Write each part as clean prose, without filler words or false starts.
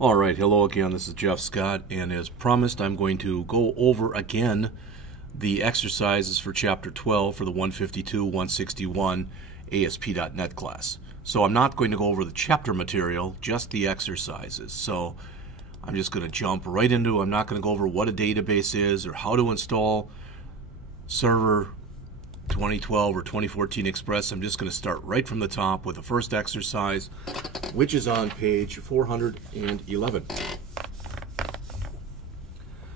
All right, hello again. This is Jeff Scott, and as promised, I'm going to go over again the exercises for Chapter 12 for the 152-161 ASP.NET class. So I'm not going to go over the chapter material, just the exercises. So I'm just going to jump right into, I'm not going to go over what a database is or how to install Server 2012 or 2014 Express. I'm just going to start right from the top with the first exercise, which is on page 411.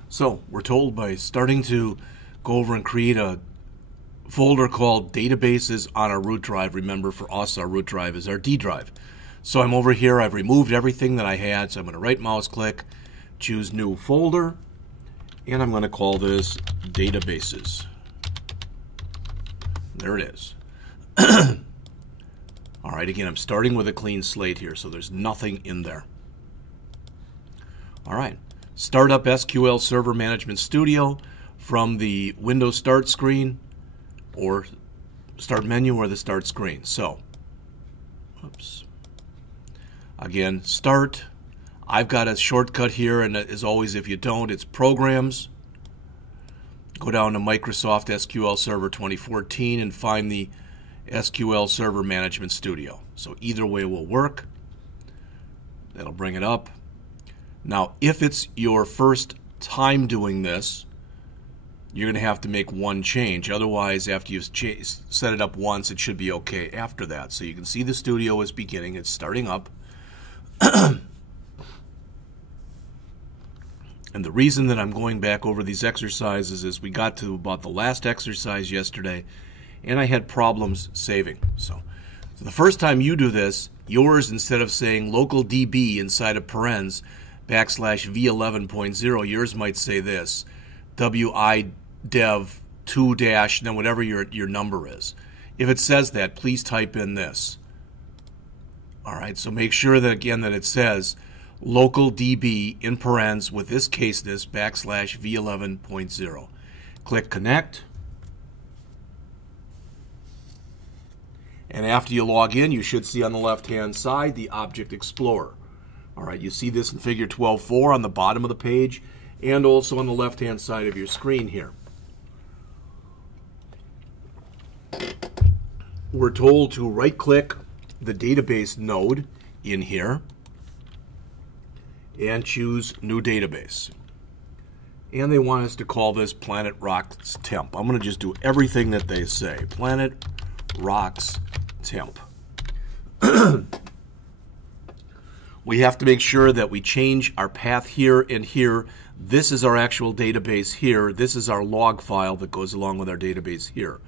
So we're told by starting to go over and create a folder called databases on our root drive. Remember, for us, our root drive is our D drive. So I'm over here, I've removed everything that I had, so I'm going to right mouse click, choose new folder, and I'm going to call this databases. There it is. All right, again, I'm starting with a clean slate here, so there's nothing in there. All right, start up SQL Server Management Studio from the Windows Start screen or Start menu or the Start screen. So, oops. Again, Start. I've got a shortcut here, and as always, if you don't, it's Programs. Go down to Microsoft SQL Server 2014 and find the SQL Server Management Studio. So either way will work. That'll bring it up. Now, if it's your first time doing this, you're going to have to make one change. Otherwise, after you've set it up once, it should be okay after that. So you can see the studio is beginning. It's starting up. And the reason that I'm going back over these exercises is we got to about the last exercise yesterday, and I had problems saving. So the first time you do this, yours, instead of saying local DB inside of parens /v11.0, yours might say this, widev 2 dash, and then whatever your number is. If it says that, please type in this. All right, so make sure that, again, that it says local DB in parens with this caseness /v11.0. Click connect. And after you log in, you should see on the left-hand side the Object Explorer. All right, you see this in Figure 12.4 on the bottom of the page and also on the left-hand side of your screen here. We're told to right-click the database node in here and choose New Database. And they want us to call this Planet Rocks Temp. I'm going to just do everything that they say. Planet Rocks Temp. We have to make sure that we change our path here and here. This is our actual database here. This is our log file that goes along with our database here.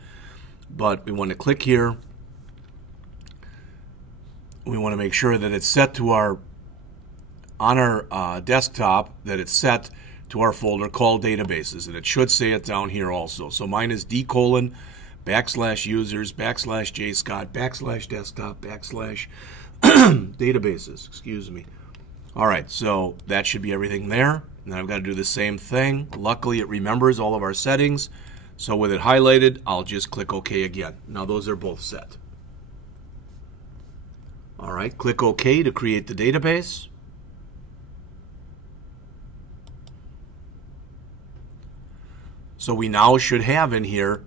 But we want to click here. We want to make sure that it's set to our, on our desktop, that it's set to our folder called databases. And it should say it down here also. So mine is d:/users /jscott /desktop /databases, excuse me. All right, so that should be everything there. And then I've got to do the same thing. Luckily, it remembers all of our settings. So with it highlighted, I'll just click OK again. Now those are both set. All right, click OK to create the database. So we now should have in here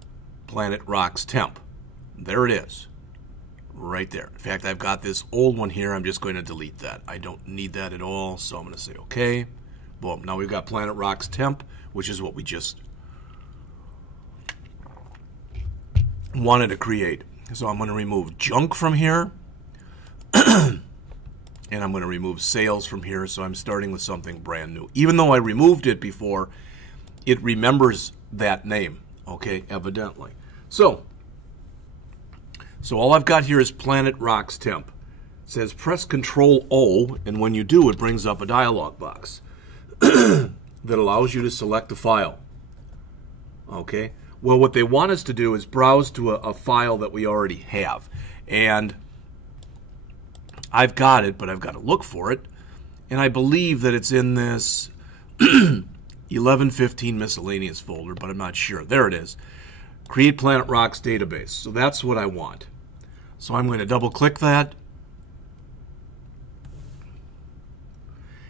Planet Rocks Temp. There it is, right there. In fact, I've got this old one here. I'm just going to delete that. I don't need that at all, so I'm going to say OK. Boom. Now we've got Planet Rocks Temp, which is what we just wanted to create. So I'm going to remove junk from here, and I'm going to remove sales from here, so I'm starting with something brand new. Even though I removed it before, it remembers that name, okay, evidently. So all I've got here is Planet Rocks Temp. It says press Control-O, and when you do, it brings up a dialog box that allows you to select a file. Okay? Well, what they want us to do is browse to a file that we already have. And I've got it, but I've got to look for it. And I believe that it's in this 1115 miscellaneous folder, but I'm not sure. There it is. Create Planet Rocks database. So that's what I want. So I'm going to double click that.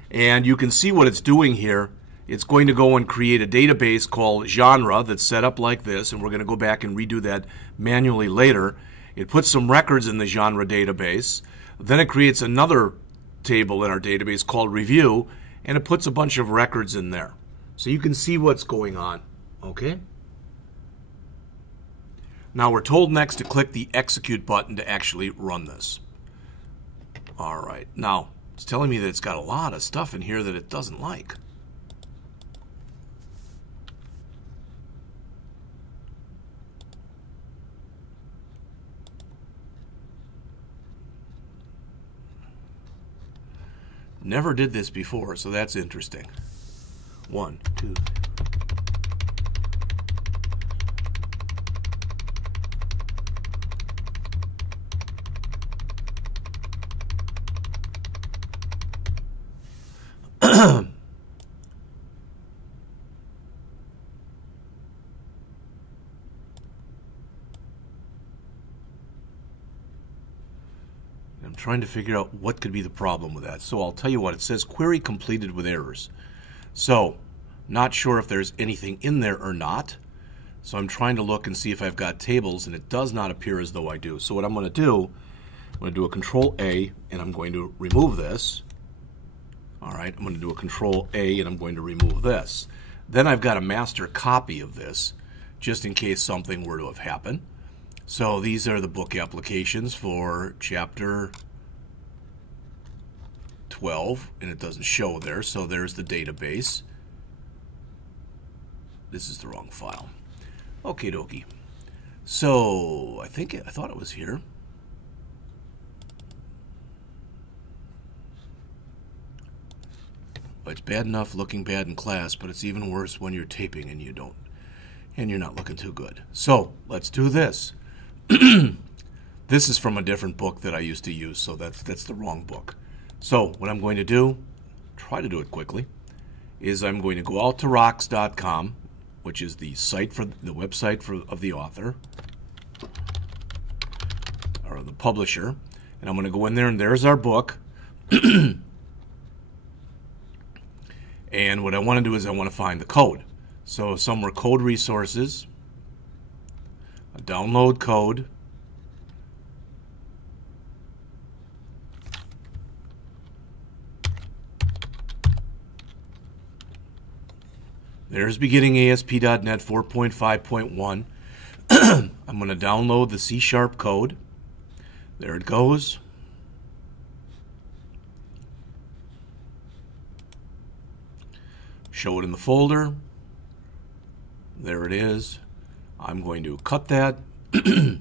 And you can see what it's doing here. It's going to go and create a database called genre that's set up like this, and we're going to go back and redo that manually later. It puts some records in the genre database. Then it creates another table in our database called review, and it puts a bunch of records in there. So you can see what's going on, okay? Now we're told next to click the execute button to actually run this. All right, now it's telling me that it's got a lot of stuff in here that it doesn't like. Never did this before, so that's interesting. 1, 2. I'm trying to figure out what could be the problem with that. So I'll tell you what, it says query completed with errors. So, not sure if there's anything in there or not. So I'm trying to look and see if I've got tables, and it does not appear as though I do. So what I'm going to do, I'm going to do a Control A, and I'm going to remove this. All right, I'm going to do a Control A, and I'm going to remove this. Then I've got a master copy of this, just in case something were to have happened. So these are the book applications for Chapter 12, and it doesn't show there, so there's the database. This is the wrong file. Okie dokie. So I thought it was here. Well, it's bad enough looking bad in class, but it's even worse when you're taping and you're not looking too good. So let's do this. This is from a different book that I used to use, so that's the wrong book. So what I'm going to do, try to do it quickly, is I'm going to go out to rocks.com, which is the site for the website of the author or the publisher, and I'm going to go in there, and there's our book. And what I want to do is I want to find the code. So somewhere code resources, a download code, there's beginning ASP.NET 4.5.1. I'm going to download the C# code. There it goes. Show it in the folder. There it is. I'm going to cut that. Go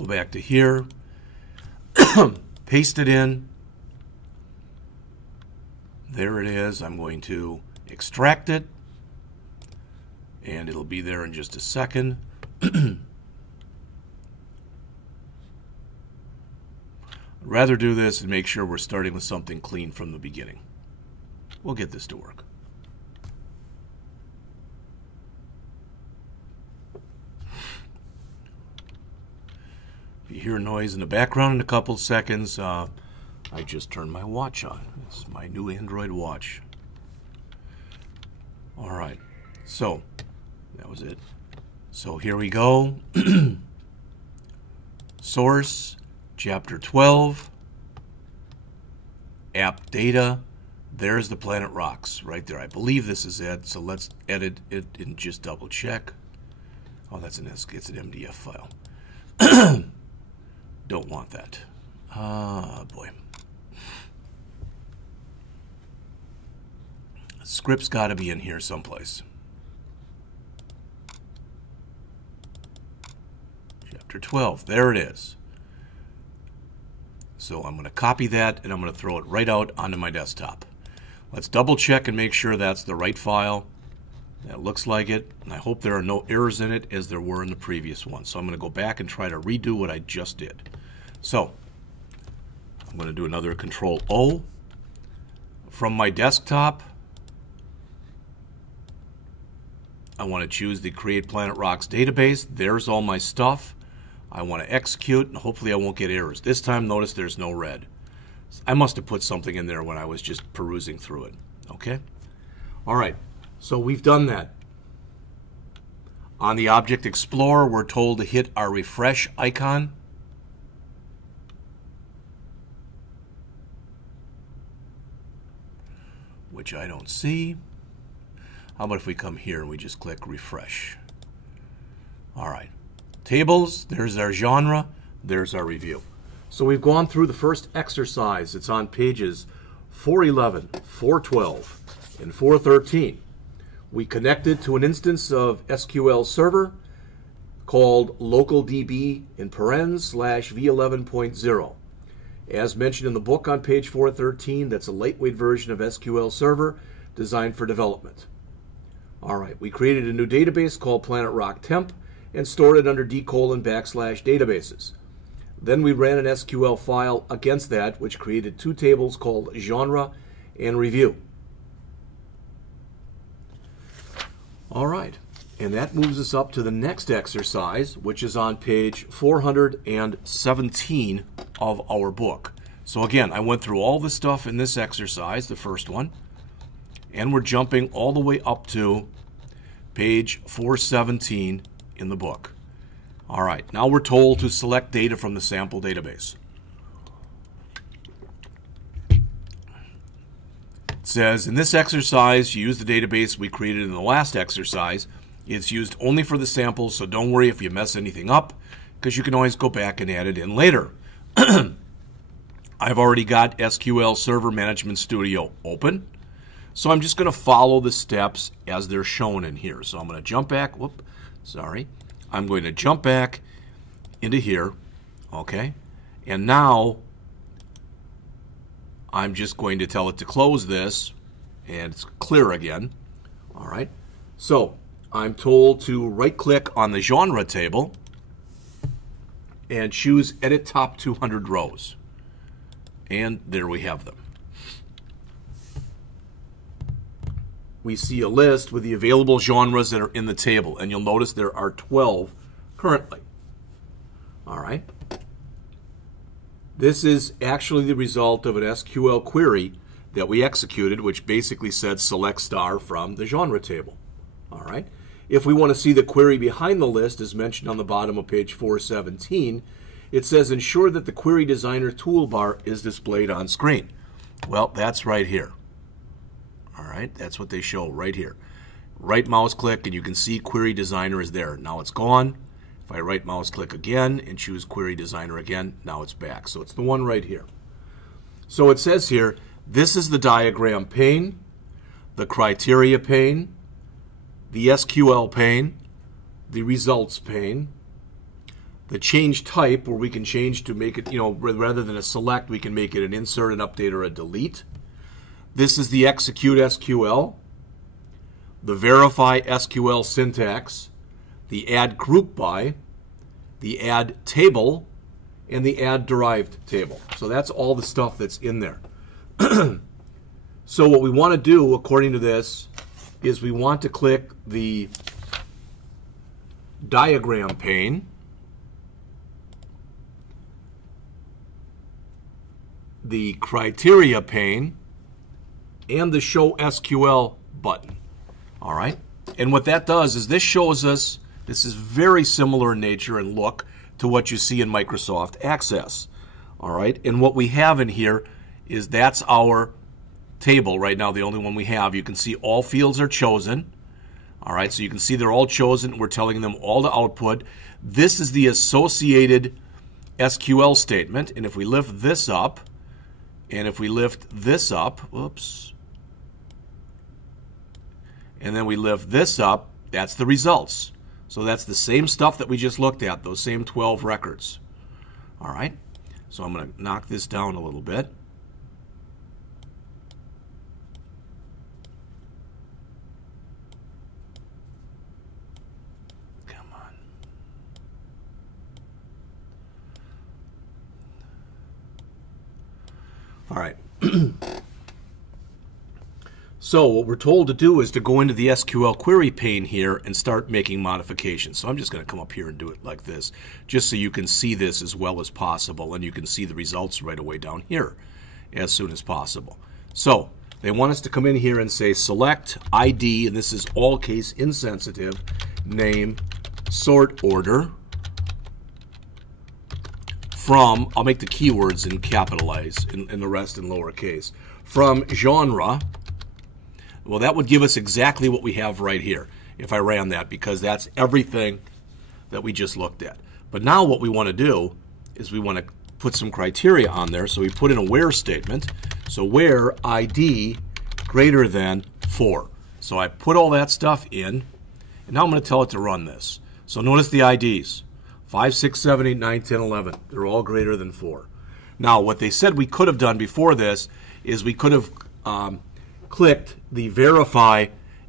back to here. Paste it in. There it is. I'm going to extract it, and it'll be there in just a second. I'd rather do this and make sure we're starting with something clean from the beginning. We'll get this to work. If you hear noise in the background in a couple seconds, I just turned my watch on. It's my new Android watch. All right, so that was it. So here we go. Source, Chapter 12, app data. There's the Planet Rocks right there. I believe this is it. So let's edit it and just double check. Oh, it's an MDF file. Don't want that. Ah, boy. Script's got to be in here someplace. Chapter 12. There it is. So I'm going to copy that, and I'm going to throw it right out onto my desktop. Let's double check and make sure that's the right file. That looks like it, and I hope there are no errors in it as there were in the previous one. So I'm going to go back and try to redo what I just did. So I'm going to do another Control O. From my desktop, I want to choose the Create Planet Rocks database. There's all my stuff. I want to execute, and hopefully I won't get errors. This time, notice there's no red. I must have put something in there when I was just perusing through it. Okay? All right. So we've done that. On the Object Explorer, we're told to hit our refresh icon. Which I don't see. How about if we come here and we just click refresh? All right. Tables, there's our genre, there's our review. So we've gone through the first exercise. It's on pages 411, 412, and 413. We connected to an instance of SQL Server called localDB in parens /v11.0. As mentioned in the book on page 413, that's a lightweight version of SQL Server designed for development. All right, we created a new database called Planet Rock Temp and stored it under d:/databases. Then we ran an SQL file against that, which created two tables called genre and review. All right, and that moves us up to the next exercise, which is on page 417 of our book. So again, I went through all the stuff in this exercise, the first one, and we're jumping all the way up to page 417 in the book. All right, now we're told to select data from the sample database. It says, in this exercise, you use the database we created in the last exercise. It's used only for the samples, so don't worry if you mess anything up, because you can always go back and add it in later. I've already got SQL Server Management Studio open, so I'm just going to follow the steps as they're shown in here. So I'm going to jump back. I'm going to jump back into here, okay? And now I'm just going to tell it to close this, and it's clear again. All right. So I'm told to right-click on the genre table and choose Edit Top 200 Rows. And there we have them. We see a list with the available genres that are in the table, and you'll notice there are 12 currently. All right. This is actually the result of an SQL query that we executed, which basically said select star from the genre table. All right. If we want to see the query behind the list, as mentioned on the bottom of page 417, it says ensure that the Query Designer toolbar is displayed on screen. Well, that's right here. All right, that's what they show right here. Right mouse click and you can see Query Designer is there. Now it's gone. If I right mouse click again and choose Query Designer again, now it's back. So it's the one right here. So it says here, this is the diagram pane, the criteria pane, the SQL pane, the results pane, the change type, where we can change to make it, rather than a select, we can make it an insert, an update, or a delete. This is the execute SQL, the verify SQL syntax, the add group by, the add table, and the add derived table. So that's all the stuff that's in there. So what we want to do, according to this, is we want to click the diagram pane, the criteria pane, and the show SQL button. All right. And what that does is this shows us, this is very similar in nature and look to what you see in Microsoft Access. All right. And what we have in here is that's our table right now, the only one we have. You can see all fields are chosen. All right. So you can see they're all chosen. We're telling them all to output. This is the associated SQL statement. And if we lift this up, and if we lift this up, whoops, and then we lift this up, that's the results. So that's the same stuff that we just looked at, those same 12 records. All right, so I'm going to knock this down a little bit. Come on. All right. So what we're told to do is to go into the SQL query pane here and start making modifications. So I'm just going to come up here and do it like this, just so you can see this as well as possible, and you can see the results right away down here. as soon as possible. So they want us to come in here and say select ID, and this is all case insensitive, name, sort order, from, I'll make the keywords in capitalize and the rest in lowercase, from genre. Well, that would give us exactly what we have right here if I ran that, because that's everything that we just looked at. But now what we want to do is we want to put some criteria on there. So we put in a where statement. So where ID greater than 4. So I put all that stuff in, and now I'm going to tell it to run this. So notice the IDs. 5, 6, 7, 8, 9, 10, 11. They're all greater than 4. Now, what they said we could have done before this is we could have clicked the Verify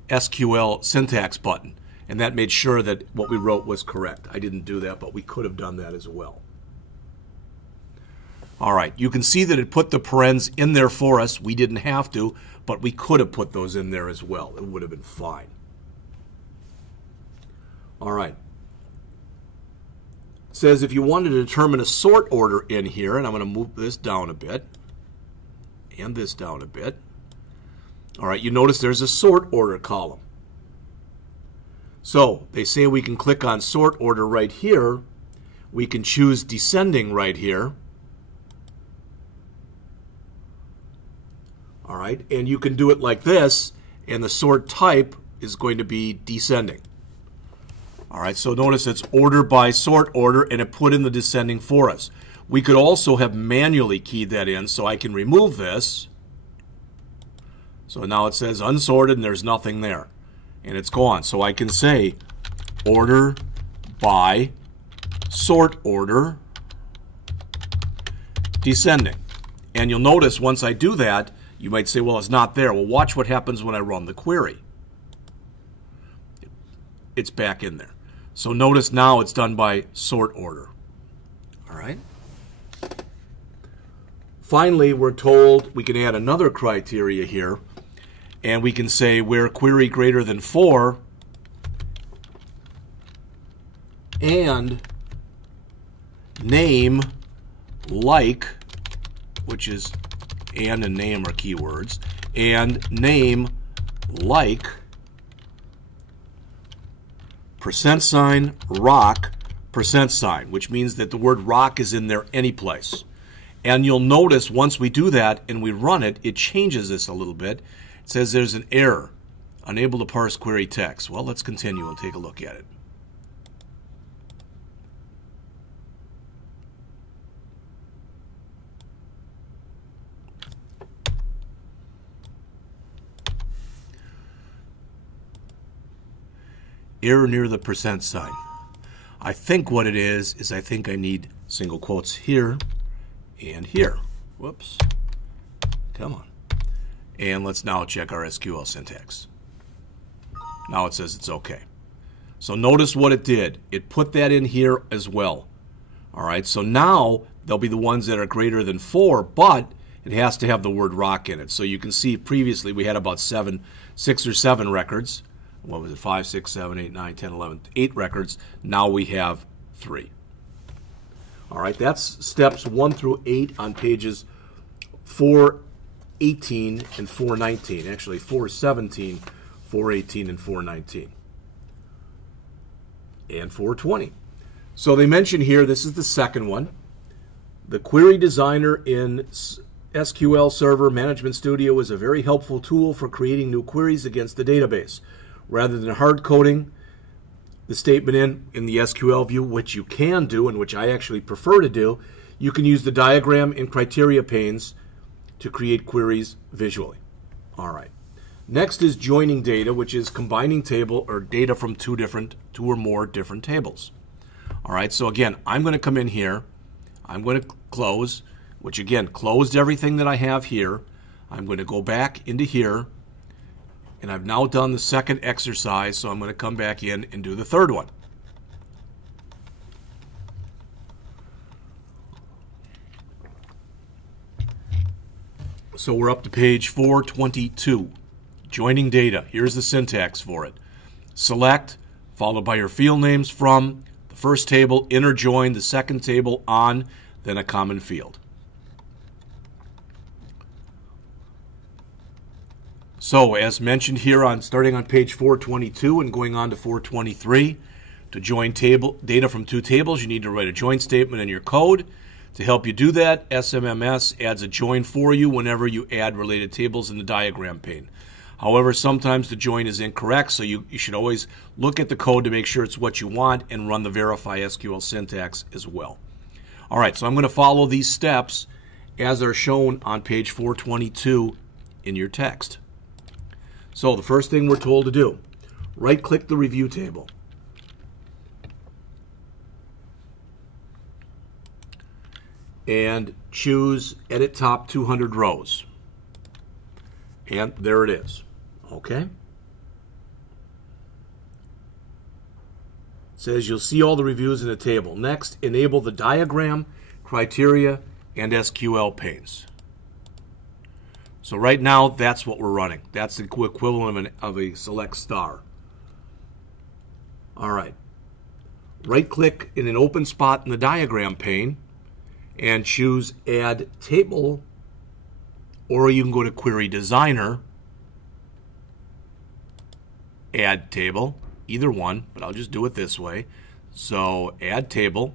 SQL Syntax button, and that made sure that what we wrote was correct. I didn't do that, but we could have done that as well. All right, you can see that it put the parens in there for us. We didn't have to, but we could have put those in there as well. It would have been fine. All right. It says if you wanted to determine a sort order in here, and I'm going to move this down a bit, and this down a bit. All right, you notice there's a sort order column. So they say we can click on sort order right here. We can choose descending right here. All right, and you can do it like this, and the sort type is going to be descending. All right, so notice it's order by sort order, and it put in the descending for us. We could also have manually keyed that in, so I can remove this. So now it says unsorted, and there's nothing there, and it's gone. So I can say order by sort order descending. And you'll notice once I do that, you might say, well, it's not there. Well, watch what happens when I run the query. It's back in there. So notice now it's done by sort order. All right. Finally, we're told we can add another criteria here, and we can say where query greater than 4 and name like, which is and name are keywords, and name like %, rock, %, which means that the word rock is in there any place. And you'll notice once we do that and we run it, it changes this a little bit. It says there's an error, unable to parse query text. Well, let's continue and take a look at it. Error near the %. I think what it is I think I need single quotes here and here. Whoops. Come on. And let's now check our SQL syntax. Now it says it's okay. So notice what it did. It put that in here as well. All right, so now they'll be the ones that are greater than 4, but it has to have the word rock in it. So you can see previously we had about 6 or 7 records. What was it? 5, 6, 7, 8, 9, 10, 11, 8 records. Now we have 3. All right, that's steps 1 through 8 on pages 418 and 419. Actually, 417, 418, and 419. And 420. So they mention here, this is the second one. The Query Designer in SQL Server Management Studio is a very helpful tool for creating new queries against the database. Rather than hard coding the statement in the SQL view, which you can do and which I actually prefer to do, you can use the diagram and criteria panes to create queries visually. All right. Next is joining data, which is combining table or data from two or more different tables. All right, so again, I'm going to come in here. I'm going to close, which again, closed everything that I have here. I'm going to go back into here. And I've now done the second exercise, so I'm going to come back in and do the third one. So we're up to page 422. Joining data. Here's the syntax for it. Select, followed by your field names from the first table, inner join the second table on, then a common field. So as mentioned here, starting on page 422 and going on to 423, to join data from two tables, you need to write a join statement in your code. To help you do that, SMMS adds a join for you whenever you add related tables in the diagram pane. However, sometimes the join is incorrect, so you should always look at the code to make sure it's what you want and run the verify SQL syntax as well. All right, so I'm going to follow these steps as are shown on page 422 in your text. So the first thing we're told to do, right-click the review table. And choose Edit Top 200 Rows. And there it is. Okay? It says you'll see all the reviews in the table. Next, enable the diagram, criteria, and SQL panes. So right now, that's what we're running. That's the equivalent of a select star. All right. Right-click in an open spot in the diagram pane and choose Add Table, or you can go to Query Designer, Add Table, either one, but I'll just do it this way. So Add Table,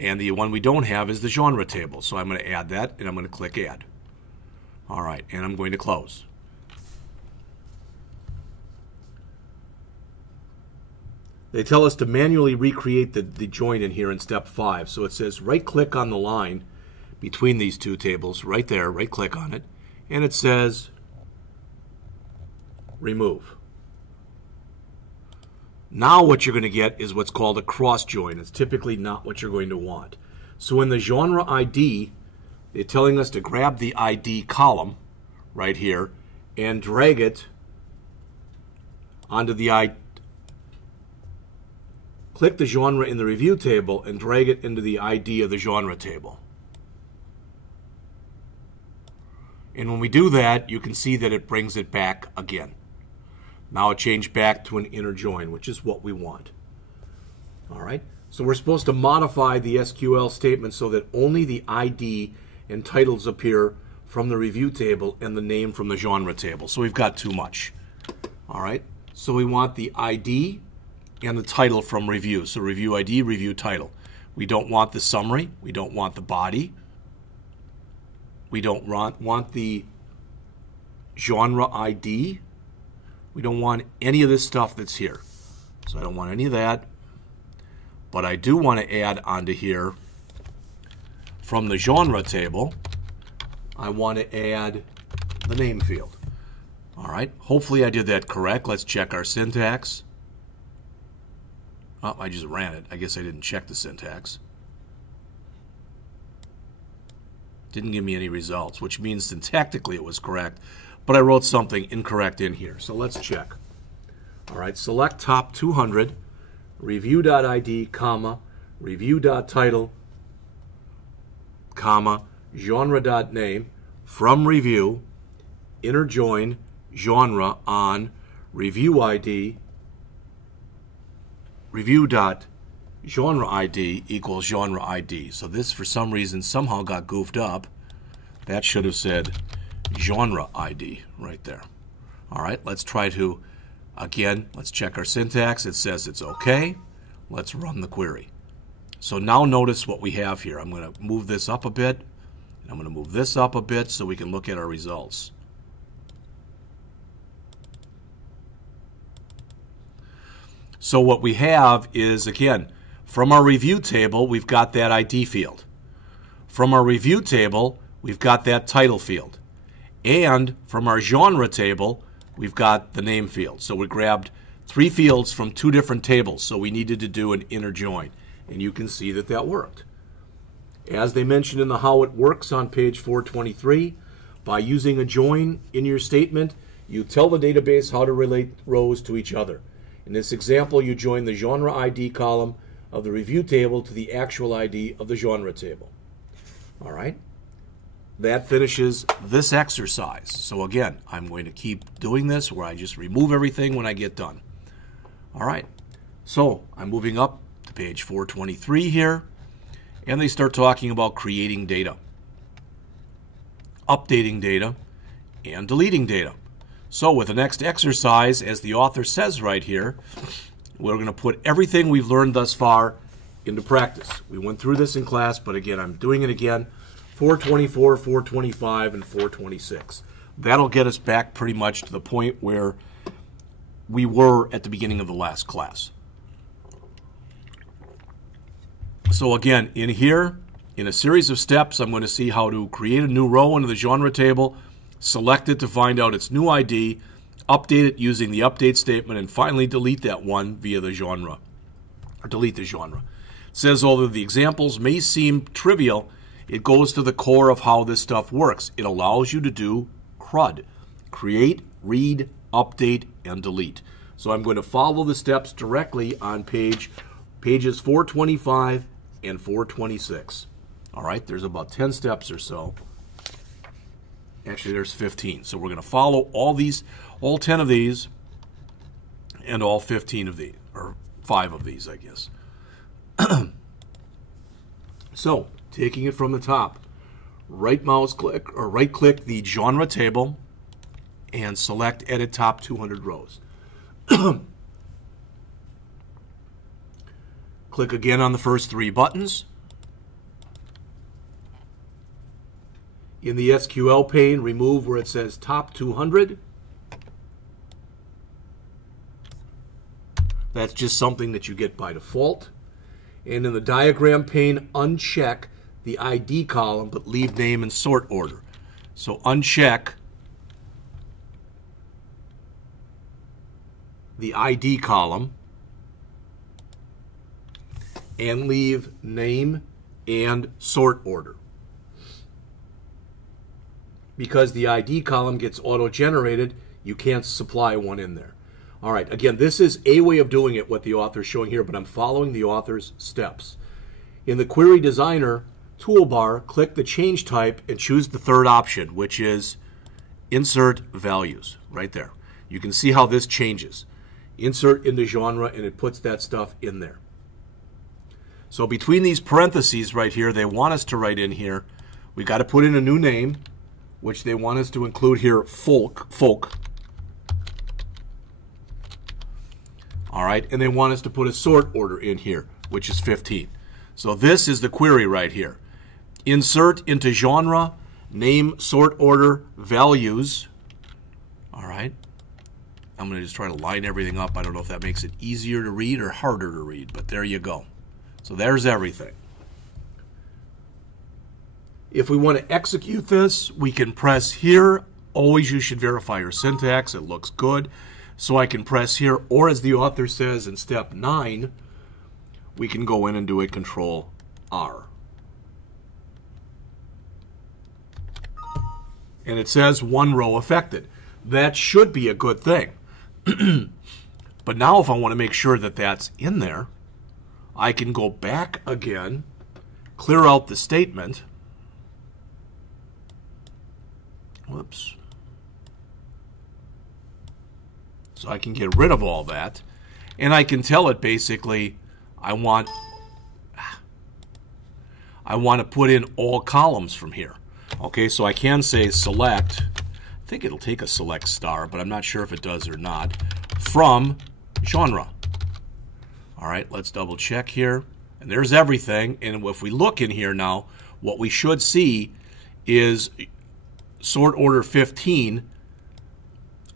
and the one we don't have is the genre table. So I'm going to add that, and I'm going to click Add. All right, and I'm going to close. They tell us to manually recreate the join in here in step 5. So it says right-click on the line between these two tables, right there, right-click on it, and it says remove. Now what you're going to get is what's called a cross join. It's typically not what you're going to want. So in the genre ID, they're telling us to grab the ID column right here and drag it onto the ID. Click the genre in the review table and drag it into the ID of the genre table. And when we do that, you can see that it brings it back again. Now it changed back to an inner join, which is what we want. All right, so we're supposed to modify the SQL statement so that only the ID and titles appear from the review table and the name from the genre table. So we've got too much. All right, so we want the ID and the title from review. So review ID, review title. We don't want the summary. We don't want the body. We don't want the genre ID. We don't want any of this stuff that's here. So I don't want any of that. But I do want to add onto here from the genre table, I want to add the name field. All right, hopefully I did that correct. Let's check our syntax. Oh, I just ran it. I guess I didn't check the syntax. Didn't give me any results, which means syntactically it was correct, but I wrote something incorrect in here. So let's check. All right, select top 200, review.id, comma, review.title, comma, genre.name, from review, inner join, genre on review ID, review.genre ID equals genre ID. So this, for some reason, somehow got goofed up. That should have said genre ID right there. All right, let's try to, again, let's check our syntax. It says it's okay. Let's run the query. So now notice what we have here. I'm going to move this up a bit, and I'm going to move this up a bit so we can look at our results. So what we have is, again, from our review table, we've got that ID field. From our review table, we've got that title field. And from our genre table, we've got the name field. So we grabbed 3 fields from 2 different tables, so we needed to do an inner join. And you can see that that worked. As they mentioned in the how it works on page 423, by using a join in your statement, you tell the database how to relate rows to each other. In this example, you join the genre ID column of the review table to the actual ID of the genre table. All right? That finishes this exercise. So again, I'm going to keep doing this where I just remove everything when I get done. All right. So I'm moving up to page 423 here, and they start talking about creating data, updating data, and deleting data. So with the next exercise, as the author says right here, we're going to put everything we've learned thus far into practice. We went through this in class, but again, I'm doing it again. 424, 425, and 426. That'll get us back pretty much to the point where we were at the beginning of the last class. So again, in here, in a series of steps, I'm going to see how to create a new row into the genre table, select it to find out its new ID, update it using the update statement, and finally delete that one via the genre, or delete the genre. It says, although the examples may seem trivial, it goes to the core of how this stuff works. It allows you to do CRUD, create, read, update, and delete. So I'm going to follow the steps directly on pages 425 and 426. All right, there's about 10 steps or so. Actually, there's 15. So we're going to follow all 10 of these, and all 15 of these, or 5 of these, I guess. So, taking it from the top, right mouse click, or right click the genre table, and select Edit Top 200 Rows. Click again on the first 3 buttons. In the SQL pane, remove where it says Top 200. That's just something that you get by default. And in the diagram pane, uncheck the ID column, but leave name and sort order. So uncheck the ID column and leave name and sort order. Because the ID column gets auto-generated, you can't supply one in there. All right, again, this is a way of doing it, what the author is showing here, but I'm following the author's steps. In the Query Designer toolbar, click the Change Type and choose the third option, which is Insert Values, right there. You can see how this changes. Insert into genre, and it puts that stuff in there. So between these parentheses right here, they want us to write in here, we got to put in a new name, which they want us to include here, folk. All right, and they want us to put a sort order in here, which is 15. So this is the query right here. Insert into genre, name, sort order, values. All right. I'm going to just try to line everything up. I don't know if that makes it easier to read or harder to read, but there you go. So there's everything. If we want to execute this, we can press here. Always you should verify your syntax. It looks good. So I can press here, or as the author says in step 9, we can go in and do a Control R. And it says 1 row affected. That should be a good thing. But now if I want to make sure that that's in there, I can go back again, clear out the statement. Whoops. So I can get rid of all that, and I can tell it basically I want to put in all columns from here. Okay, so I can say select, I think it'll take a select star, but I'm not sure if it does or not, from genre. All right, let's double check here, and there's everything. And if we look in here now, what we should see is sort order 15,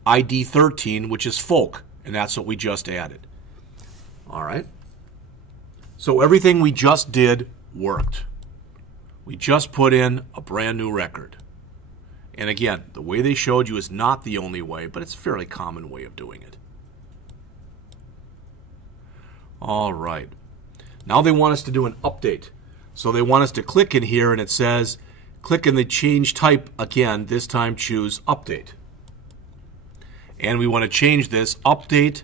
ID 13, which is folk, and that's what we just added. All right. So everything we just did worked. We just put in a brand new record. And again, the way they showed you is not the only way, but it's a fairly common way of doing it. All right. Now they want us to do an update. So they want us to click in here, and it says, click in the change type again. This time choose update. And we want to change this update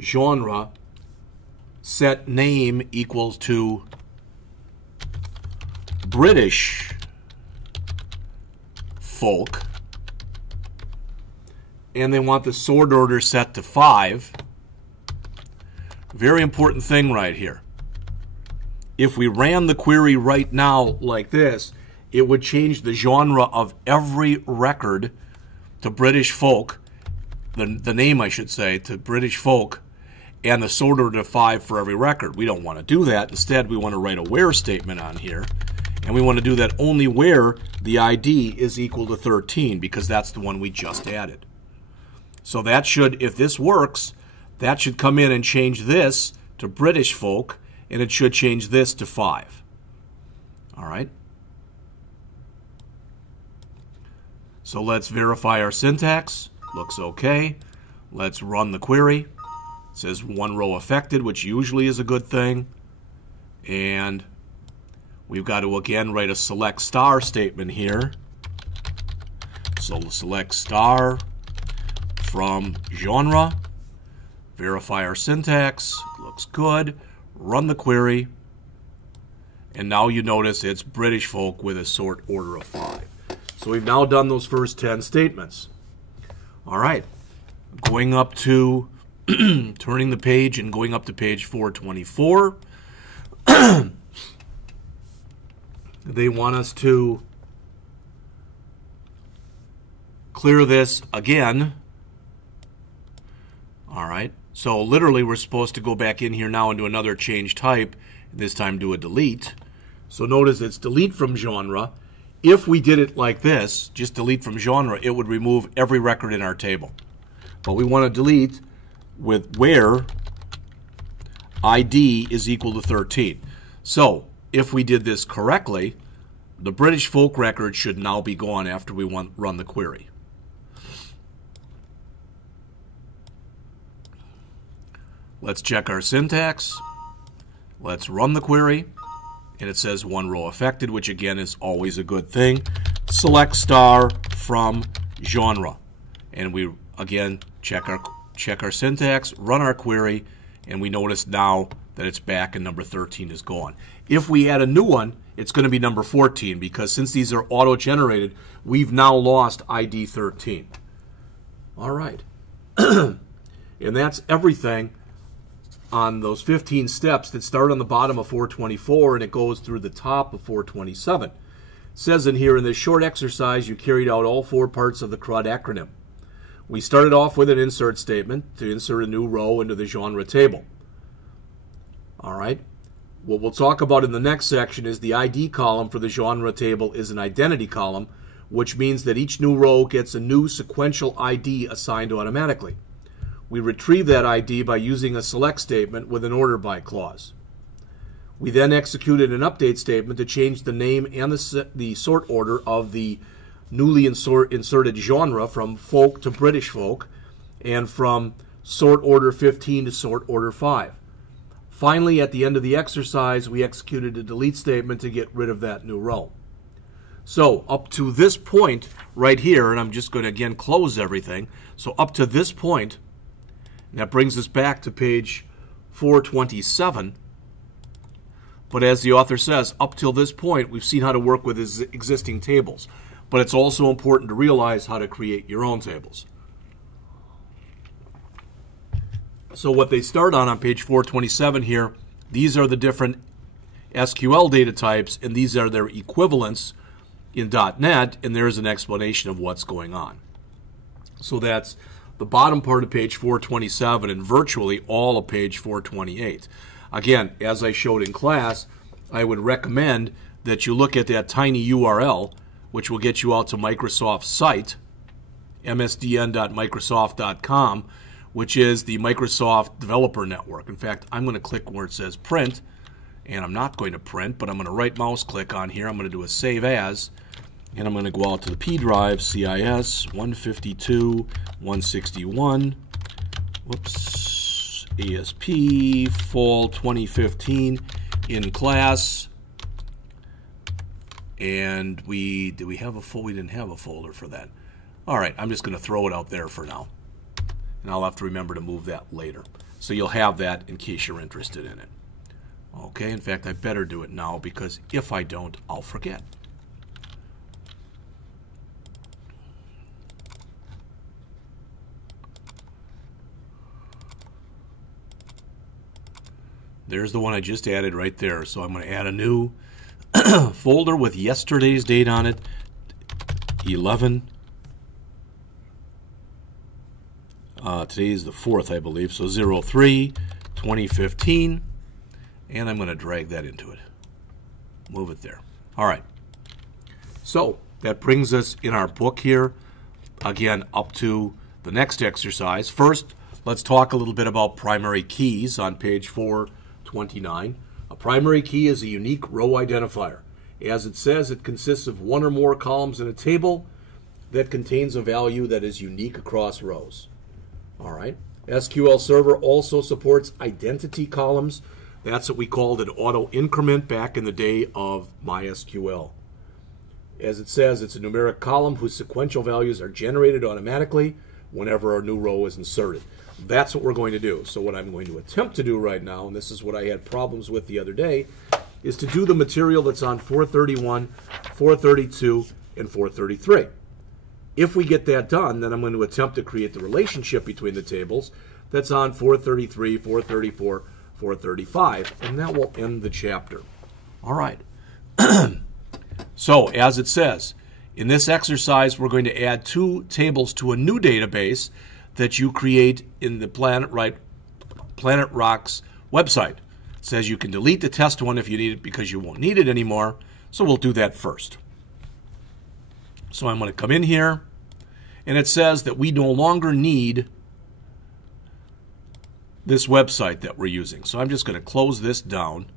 genre set name equals to British folk. And they want the sort order set to 5. Very important thing right here. If we ran the query right now like this, it would change the genre of every record to British folk, the name, I should say, to British folk and the sort order to 5 for every record. We don't want to do that. Instead, we want to write a where statement on here. And we want to do that only where the ID is equal to 13, because that's the one we just added. So that should, if this works, that should come in and change this to British folk, and it should change this to 5. All right? So let's verify our syntax. Looks okay. Let's run the query. It says 1 row affected, which usually is a good thing. And we've got to, again, write a select star statement here. So select star from genre. Verify our syntax. Looks good. Run the query. And now you notice it's British folk with a sort order of 5. So we've now done those first 10 statements. All right. Going up to, turning the page and going up to page 424. They want us to clear this again. All right. So literally we're supposed to go back in here now and do another change type, this time do a delete. So notice it's delete from genre. If we did it like this, just delete from genre, it would remove every record in our table. But we want to delete with where ID is equal to 13. So if we did this correctly, the British folk record should now be gone after we run the query. Let's check our syntax. Let's run the query. And it says 1 row affected, which again is always a good thing. Select star from genre. And we again check our syntax, run our query, and we notice now that it's back and number 13 is gone. If we add a new one, it's going to be number 14, because since these are auto-generated, we've now lost ID 13. All right. And that's everything on those 15 steps that start on the bottom of 424 and it goes through the top of 427. It says in here, in this short exercise, you carried out all 4 parts of the CRUD acronym. We started off with an insert statement to insert a new row into the genre table. All right. What we'll talk about in the next section is the ID column for the genre table is an identity column, which means that each new row gets a new sequential ID assigned automatically. We retrieve that ID by using a select statement with an order by clause. We then executed an update statement to change the name and the sort order of the newly inserted genre from folk to British folk and from sort order 15 to sort order 5. Finally, at the end of the exercise, we executed a delete statement to get rid of that new row. So up to this point right here, and I'm just going to again close everything. So up to this point, that brings us back to page 427. But as the author says, up till this point, we've seen how to work with existing tables. But it's also important to realize how to create your own tables. So what they start on page 427 here, these are the different SQL data types, and these are their equivalents in .NET, and there's an explanation of what's going on. So that's the bottom part of page 427 and virtually all of page 428. Again, as I showed in class, I would recommend that you look at that tiny URL, which will get you out to Microsoft's site, msdn.microsoft.com, which is the Microsoft Developer Network. In fact, I'm going to click where it says print, and I'm not going to print, but I'm going to right mouse click on here. I'm going to do a save as, and I'm going to go out to the P drive, CIS 152, 161, whoops, ASP, fall 2015 in class. And we didn't have a folder for that. All right, I'm just going to throw it out there for now. And I'll have to remember to move that later. So you'll have that in case you're interested in it. Okay, in fact, I better do it now because if I don't, I'll forget. There's the one I just added right there. So I'm going to add a new folder with yesterday's date on it, 11. Today is the 4th, I believe, so 03/2015, and I'm going to drag that into it. Move it there. All right. So that brings us in our book here, again, up to the next exercise. First, let's talk a little bit about primary keys on page 429. A primary key is a unique row identifier. As it says, it consists of one or more columns in a table that contains a value that is unique across rows. All right. SQL Server also supports identity columns. That's what we called an auto increment back in the day of MySQL. As it says, it's a numeric column whose sequential values are generated automatically whenever a new row is inserted. That's what we're going to do. So what I'm going to attempt to do right now, and this is what I had problems with the other day, is to do the material that's on 431, 432, and 433. If we get that done, then I'm going to attempt to create the relationship between the tables that's on 433, 434, 435, and that will end the chapter. All right. So, as it says, in this exercise, we're going to add 2 tables to a new database that you create in the Planet Rocks website. It says you can delete the test one if you need it because you won't need it anymore, so we'll do that first. So I'm going to come in here, and it says that we no longer need this website that we're using. So I'm just going to close this down.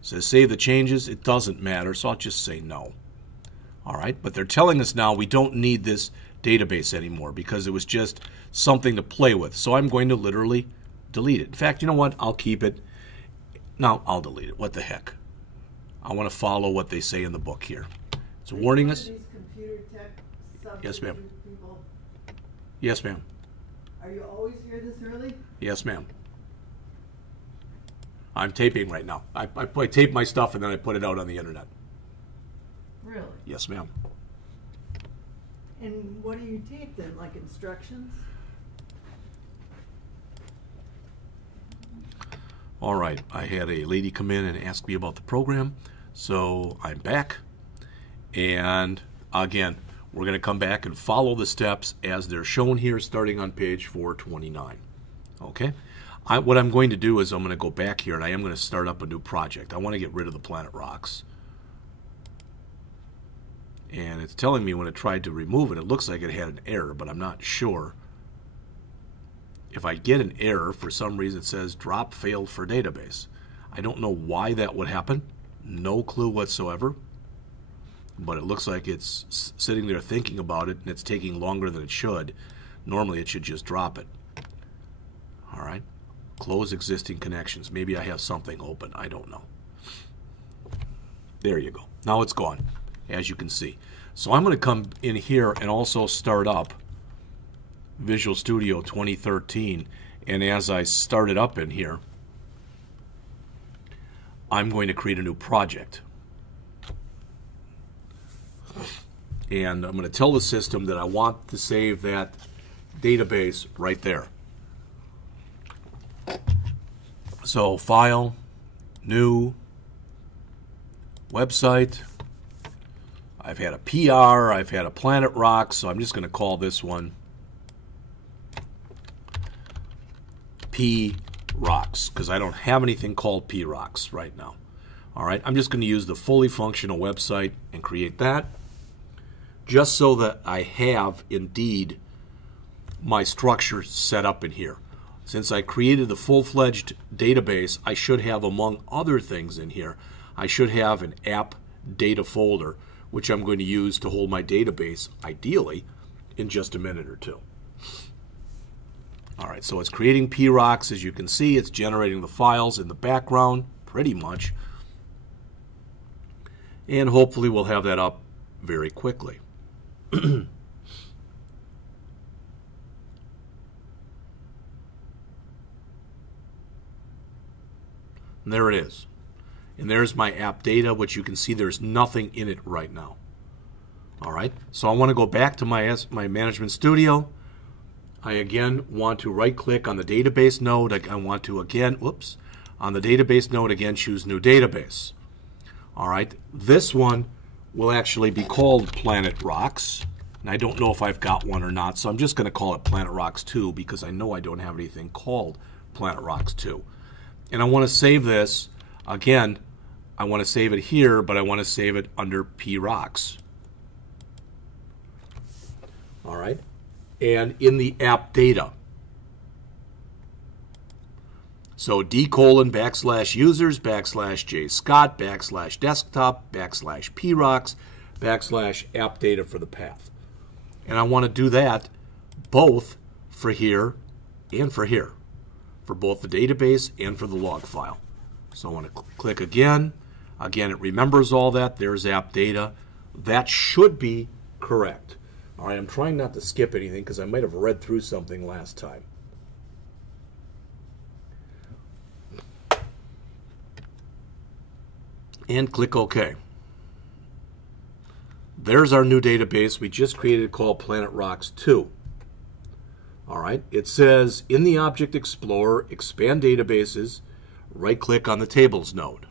It says save the changes. It doesn't matter, so I'll just say no. All right, but they're telling us now we don't need this database anymore because it was just something to play with. So I'm going to literally delete it. In fact, you know what? I'll keep it. No, I'll delete it. What the heck? I want to follow what they say in the book here. It's warning us. Yes, ma'am. Yes, ma'am. Are you always here this early? Yes, ma'am. I'm taping right now. I tape my stuff and then I put it out on the internet. Really? Yes, ma'am. And what do you tape then? Like instructions? All right. I had a lady come in and ask me about the program, so I'm back. And again, we're going to come back and follow the steps as they're shown here starting on page 429. Okay? What I'm going to do is I'm going to go back here and I am going to start up a new project. I want to get rid of the Planet Rocks. And it's telling me when it tried to remove it, it looks like it had an error, but I'm not sure. If I get an error, for some reason it says drop failed for database. I don't know why that would happen. No clue whatsoever. But it looks like it's sitting there thinking about it and it's taking longer than it should. Normally it should just drop it. All right. Close existing connections. Maybe I have something open. I don't know. There you go. Now it's gone, as you can see. So I'm going to come in here and also start up Visual Studio 2013. And as I start it up in here, I'm going to create a new project. And I'm going to tell the system that I want to save that database right there. So File, New, Website. I've had a PR, I've had a Planet Rock, so I'm just going to call this one P Rocks because I don't have anything called P Rocks right now. All right, I'm just going to use the fully functional website and create that just so that I have indeed my structure set up in here. Since I created the full-fledged database, I should have, among other things in here, I should have an app data folder, which I'm going to use to hold my database, ideally, in just a minute or two. All right, so it's creating PROCs. As you can see, it's generating the files in the background, pretty much. And hopefully we'll have that up very quickly. And there it is. And there's my app data, which you can see there's nothing in it right now. All right, so I want to go back to my Management Studio. I again want to right-click on the database node. I want to again, on the database node again choose New Database. All right, this one will actually be called Planet Rocks. And I don't know if I've got one or not, so I'm just going to call it Planet Rocks 2 because I know I don't have anything called Planet Rocks 2. And I want to save this. Again, I want to save it here, but I want to save it under P Rocks. All right. And in the app data. So D:\users /J Scott /desktop /P Rocks /app data for the path. And I want to do that both for here and for here, for both the database and for the log file. So I want to click again. Again, it remembers all that. There's app data. That should be correct. All right, I'm trying not to skip anything because I might have read through something last time. And click OK. There's our new database we just created called Planet Rocks 2. All right, it says in the Object Explorer, expand databases, right-click on the Tables node.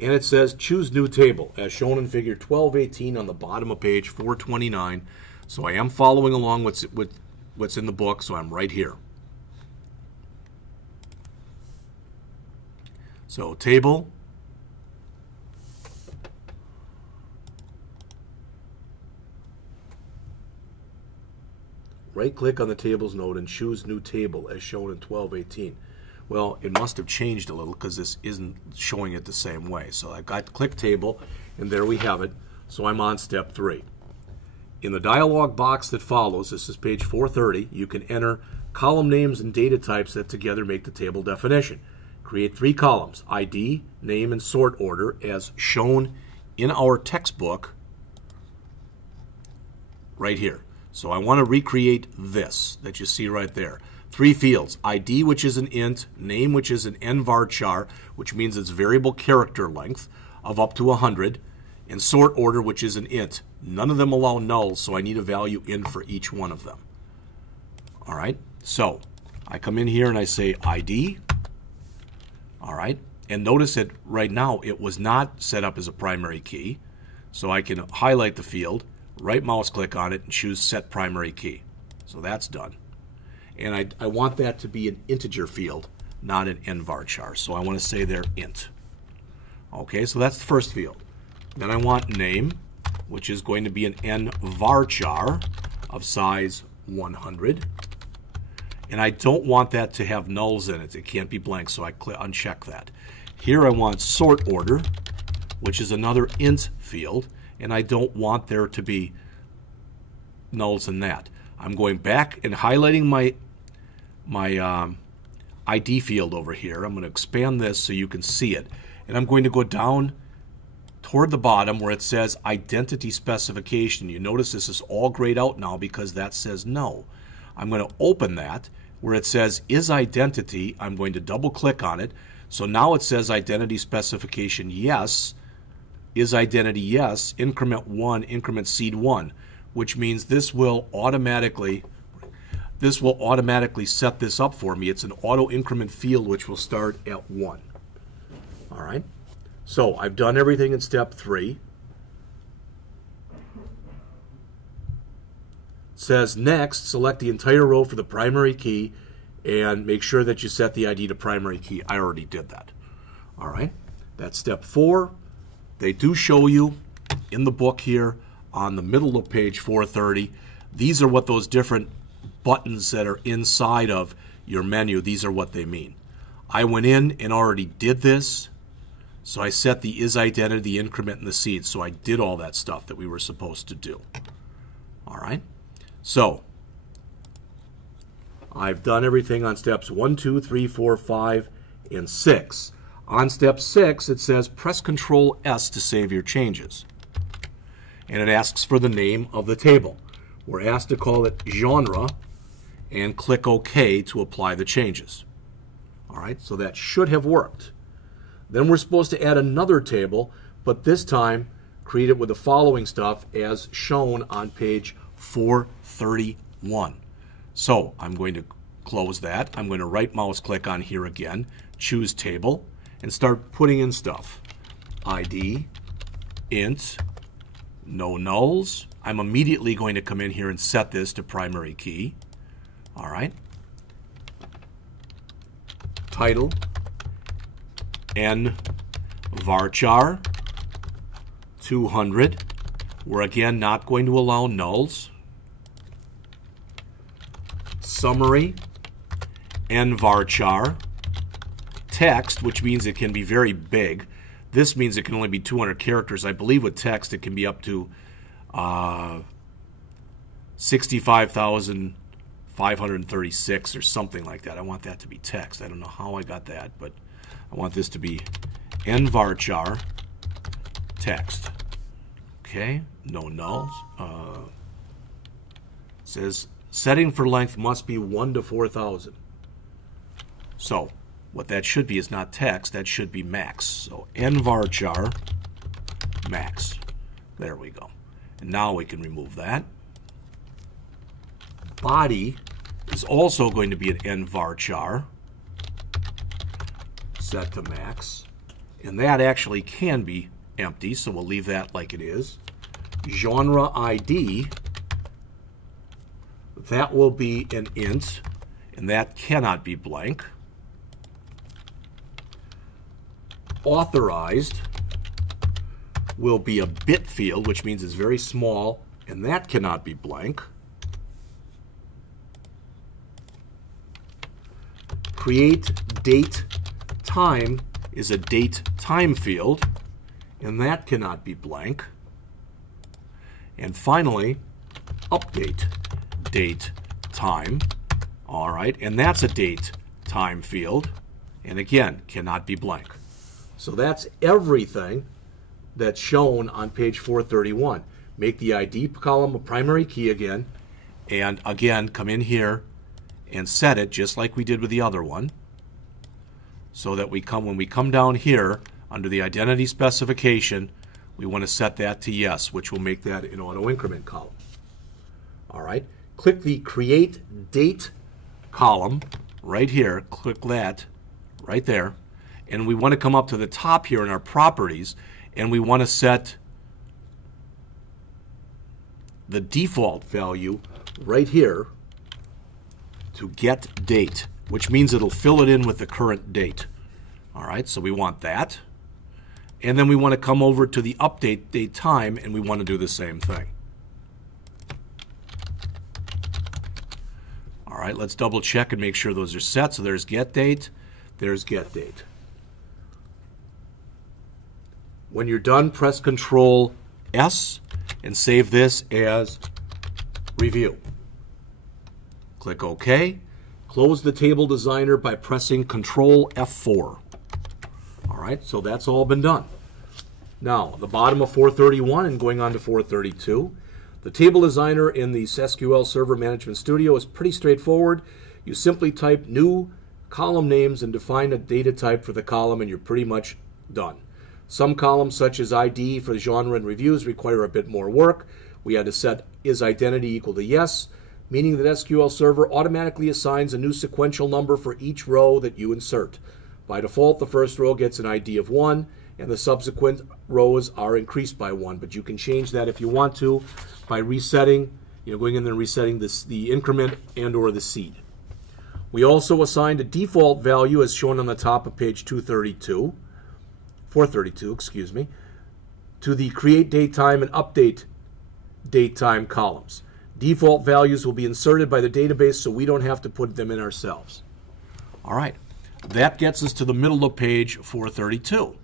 And it says choose new table, as shown in figure 1218 on the bottom of page 429. So I am following along with what's in the book, so I'm right here. So table, right-click on the Tables node and choose New Table as shown in 1218. Well, it must have changed a little because this isn't showing it the same way. So I got click Table, and there we have it. So I'm on step 3. In the dialog box that follows, this is page 430, you can enter column names and data types that together make the table definition. Create 3 columns, ID, name, and sort order as shown in our textbook right here. So I want to recreate this that you see right there. 3 fields, ID, which is an int, name, which is an nvarchar, which means it's variable character length of up to 100, and sort order, which is an int. None of them allow nulls, so I need a value in for each one of them. All right, so I come in here and I say ID. All right, and notice that right now it was not set up as a primary key, so I can highlight the field, right mouse click on it, and choose Set Primary Key. So that's done. And I want that to be an integer field, not an nvarchar. So I want to say there int. Okay, so that's the first field. Then I want name, which is going to be an nvarchar of size 100. And I don't want that to have nulls in it. It can't be blank, so I uncheck that. Here I want sort order, which is another int field, and I don't want there to be nulls in that. I'm going back and highlighting my ID field over here. I'm going to expand this so you can see it. And I'm going to go down toward the bottom where it says identity specification. You notice this is all grayed out now because that says no. I'm going to open that where it says is identity. I'm going to double click on it. So now it says identity specification yes. Is identity yes, increment 1, increment seed 1, which means this will automatically set this up for me. It's an auto increment field which will start at 1. All right, so I've done everything in step 3. It says next, select the entire row for the primary key and make sure that you set the ID to primary key. I already did that. All right, that's step 4. They do show you in the book here on the middle of page 430. These are what those different buttons that are inside of your menu, these are what they mean. I went in and already did this. So I set the is identity, the increment, and the seed. So I did all that stuff that we were supposed to do. All right. So I've done everything on steps 1, 2, 3, 4, 5, and 6. On step 6, it says press Control S to save your changes. And it asks for the name of the table. We're asked to call it genre and click OK to apply the changes. All right, so that should have worked. Then we're supposed to add another table, but this time create it with the following stuff as shown on page 431. So I'm going to close that. I'm going to right mouse click on here again, choose table, and start putting in stuff. ID, int, no nulls. I'm immediately going to come in here and set this to primary key. All right. Title n varchar 200. We're again not going to allow nulls. Summary n varchar text, which means it can be very big. This means it can only be 200 characters. I believe with text it can be up to 65,536 or something like that. I want that to be text. I don't know how I got that, but I want this to be n varchar text. Okay, no nulls. Says setting for length must be 1 to 4,000. So what that should be is not text, that should be max. So n varchar max. There we go. And now we can remove that. Body is also going to be an n varchar set to max. And that actually can be empty, so we'll leave that like it is. Genre ID, that will be an int, and that cannot be blank. Authorized will be a bit field, which means it's very small, and that cannot be blank. Create date time is a date time field, and that cannot be blank. And finally, update date time. All right, and that's a date time field, and again, cannot be blank. So that's everything that's shown on page 431. Make the ID column a primary key again, and again, come in here and set it just like we did with the other one, so that when we come down here under the identity specification, we want to set that to yes, which will make that an auto increment column. All right, click the create date column right here, click that right there, and we want to come up to the top here in our properties, and we want to set the default value right here to get date, which means it'll fill it in with the current date. All right, so we want that. And then we want to come over to the update date time, and we want to do the same thing. All right, let's double check and make sure those are set. So there's get date, there's get date. When you're done, press Control S and save this as review. Click OK. Close the table designer by pressing Control F4. All right, so that's all been done. Now, the bottom of 431 and going on to 432. The table designer in the SQL Server Management Studio is pretty straightforward. You simply type new column names and define a data type for the column, and you're pretty much done. Some columns, such as ID for genre and reviews, require a bit more work. We had to set is identity equal to yes, meaning that SQL Server automatically assigns a new sequential number for each row that you insert. By default, the first row gets an ID of 1, and the subsequent rows are increased by 1. But you can change that if you want to by resetting, going in there and resetting the increment and or the seed. We also assigned a default value, as shown on the top of page 432, excuse me, to the create date time and update date time columns. Default values will be inserted by the database, so we don't have to put them in ourselves. All right, that gets us to the middle of page 432.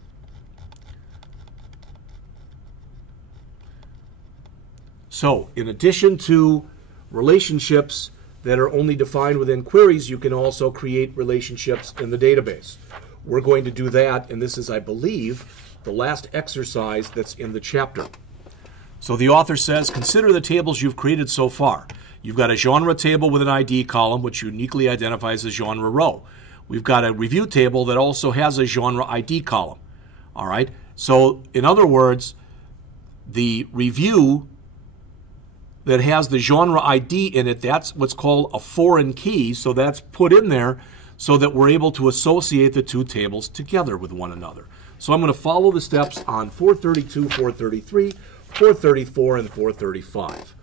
So, in addition to relationships that are only defined within queries, you can also create relationships in the database. We're going to do that, and this is, I believe, the last exercise that's in the chapter. So the author says, consider the tables you've created so far. You've got a genre table with an ID column, which uniquely identifies a genre row. We've got a review table that also has a genre ID column. All right? So, in other words, the review that has the genre ID in it, that's what's called a foreign key, so that's put in there so that we're able to associate the two tables together with one another. So I'm going to follow the steps on 432, 433. 434, and 435.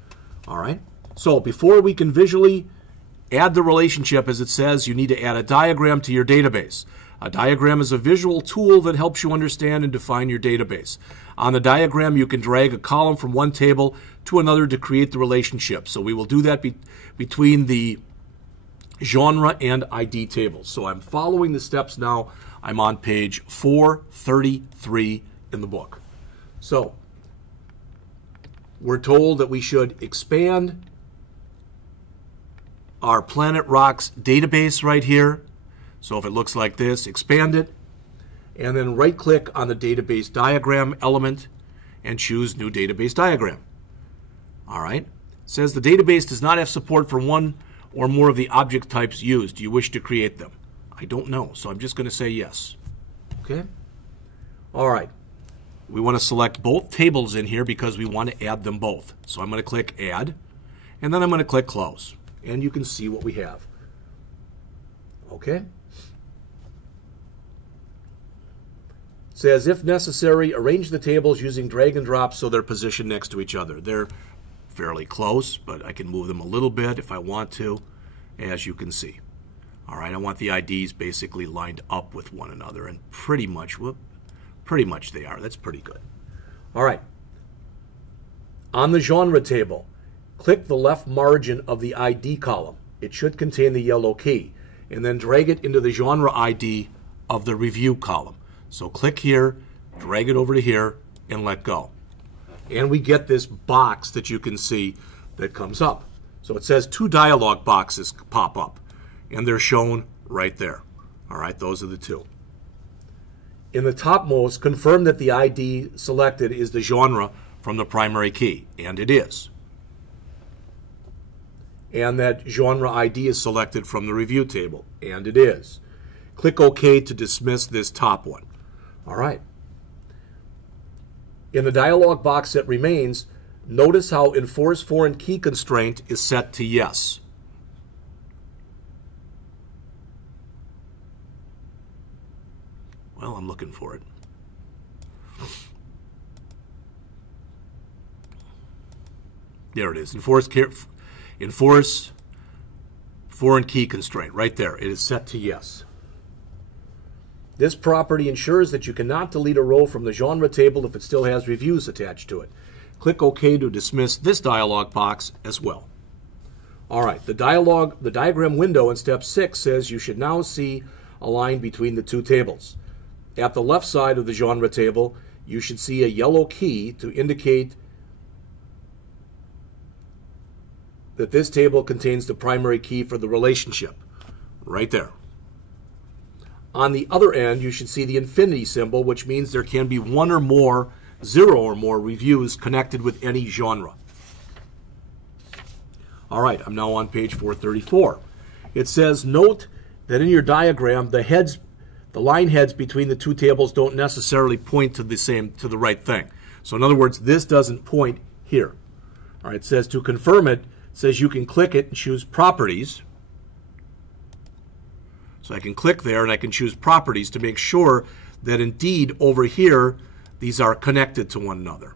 All right? So before we can visually add the relationship, as it says, you need to add a diagram to your database. A diagram is a visual tool that helps you understand and define your database. On the diagram, you can drag a column from one table to another to create the relationship. So we will do that between the genre and ID tables. So I'm following the steps now. I'm on page 433 in the book. So we're told that we should expand our Planet Rocks database right here. So if it looks like this, expand it, and then right-click on the database diagram element and choose New Database Diagram. All right. It says the database does not have support for one or more of the object types used. Do you wish to create them? I don't know, so I'm just going to say yes. Okay. All right. We want to select both tables in here because we want to add them both. So I'm going to click Add, and then I'm going to click Close, and you can see what we have. Okay. It says, if necessary, arrange the tables using drag and drop so they're positioned next to each other. They're fairly close, but I can move them a little bit if I want to, as you can see. All right, I want the IDs basically lined up with one another, and pretty much they are. That's pretty good. All right. On the genre table, click the left margin of the ID column. It should contain the yellow key, and then drag it into the genre ID of the review column. So click here, drag it over to here, and let go. And we get this box that you can see that comes up. So it says 2 dialog boxes pop up, and they're shown right there. All right, those are the 2. In the topmost, confirm that the ID selected is the genre from the primary key, and it is. And that genre ID is selected from the review table, and it is. Click OK to dismiss this top one. All right. In the dialog box that remains, notice how Enforce Foreign Key Constraint is set to Yes. Well, I'm looking for it. There it is. Enforce Foreign Key Constraint. Right there. It is set to Yes. This property ensures that you cannot delete a row from the genre table if it still has reviews attached to it. Click OK to dismiss this dialog box as well. All right, the diagram window in step 6 says you should now see a line between the 2 tables. At the left side of the genre table, you should see a yellow key to indicate that this table contains the primary key for the relationship. Right there. On the other end, you should see the infinity symbol, which means there can be 1 or more, 0 or more reviews connected with any genre. All right, I'm now on page 434. It says, note that in your diagram, the line heads between the 2 tables don't necessarily point to the right thing. So in other words, this doesn't point here. All right, it says to confirm it, says you can click it and choose Properties. So I can click there and I can choose Properties to make sure that indeed over here these are connected to one another.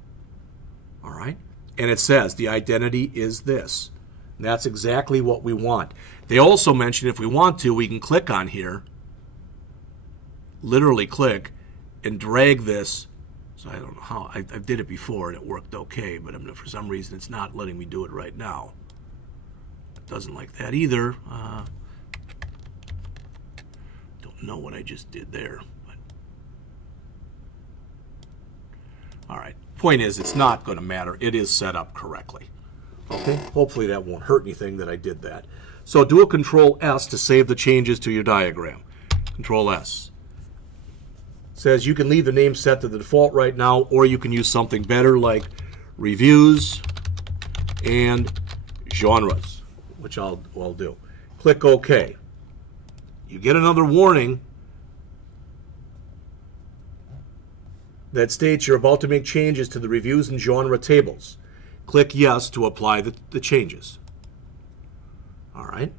All right? And it says the identity is this. And that's exactly what we want. They also mention if we want to, we can click on here, literally click, and drag this. So I don't know how. I did it before and it worked okay, but for some reason it's not letting me do it right now. It doesn't like that either. Know what I just did there. But all right. Point is, it's not going to matter. It is set up correctly. Okay. Hopefully that won't hurt anything that I did that. So do a Control S to save the changes to your diagram. Control S. It says you can leave the name set to the default right now, or you can use something better like reviews and genres, which I'll do. Click OK. You get another warning that states you're about to make changes to the reviews and genre tables. Click Yes to apply the changes. All right.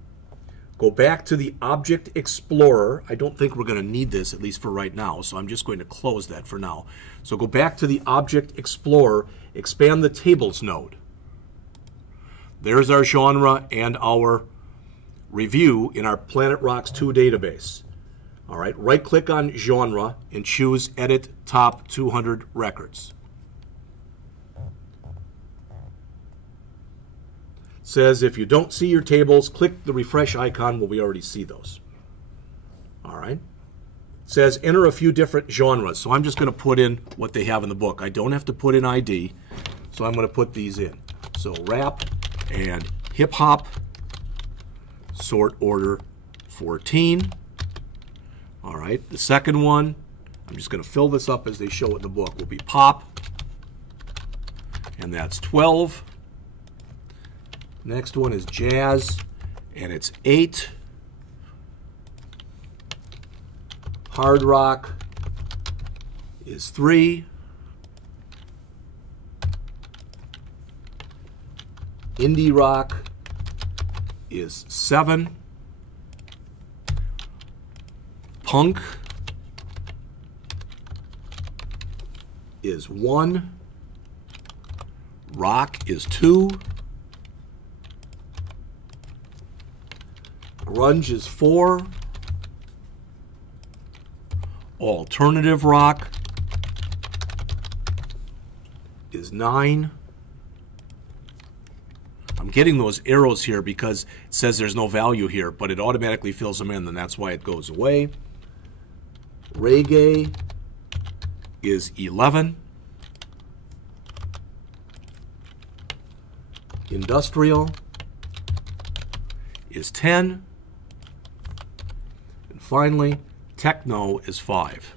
Go back to the Object Explorer. I don't think we're going to need this, at least for right now, so I'm just going to close that for now. So go back to the Object Explorer, expand the Tables node. There's our genre and our review in our Planet Rocks 2 database. All right, right-click on Genre and choose Edit Top 200 Records. Says if you don't see your tables, click the refresh icon. Well, we already see those. All right. Says enter a few different genres. So I'm just going to put in what they have in the book. I don't have to put in ID, so I'm going to put these in. So rap and hip hop, sort order 14. All right. The second one, I'm just going to fill this up as they show it in the book, will be pop, and that's 12. Next one is jazz, and it's 8. Hard rock is 3. Indie rock is 7. Punk is 1. Rock is 2. Grunge is 4. Alternative rock is 9. I'm getting those arrows here because it says there's no value here, but it automatically fills them in, and that's why it goes away. Reggae is 11. Industrial is 10. And finally, techno is 5.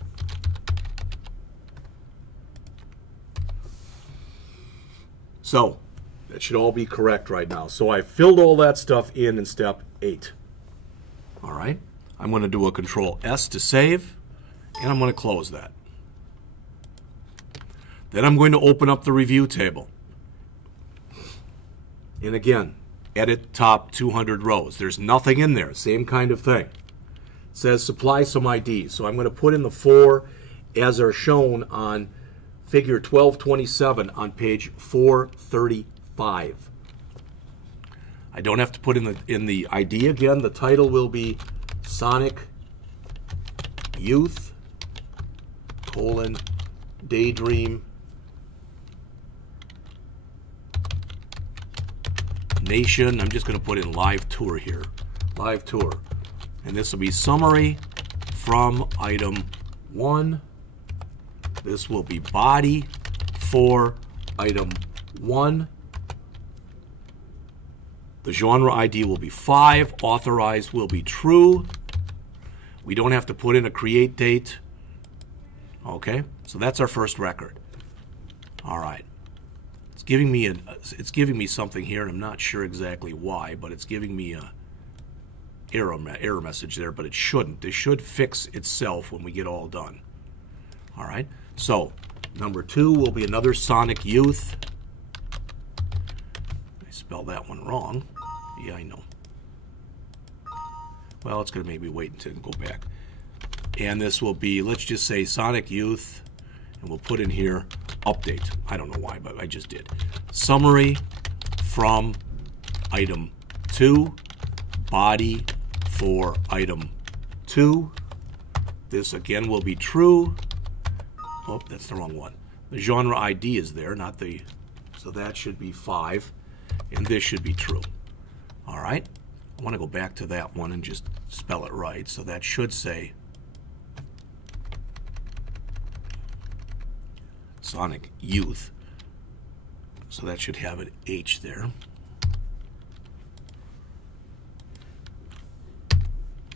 So that should all be correct right now. So I filled all that stuff in step 8. All right. I'm going to do a Control S to save, and I'm going to close that. Then I'm going to open up the review table. And again, edit top 200 rows. There's nothing in there. Same kind of thing. It says supply some IDs. So I'm going to put in the 4 as are shown on figure 1227 on page 435. I don't have to put in the ID again. The title will be Sonic Youth, Daydream Nation. I'm just going to put in live tour here. Live tour. And this will be summary from item 1. This will be body for item 1. The genre ID will be 5. Authorized will be true. We don't have to put in a create date. Okay, so that's our first record. All right. It's giving me something here, and I'm not sure exactly why, but it's giving me a error message there, but it shouldn't. This should fix itself when we get all done. All right. So number 2 will be another Sonic Youth. I spelled that one wrong. Yeah, I know. Well, it's going to make me wait until I go back. And this will be, let's just say Sonic Youth, and we'll put in here update. I don't know why, but I just did. Summary from item 2, body for item 2. This again will be true. Oh, that's the wrong one. The genre ID is there, not the, so that should be 5, and this should be true. All right. I want to go back to that one and just spell it right. So that should say Sonic Youth. So that should have an H there.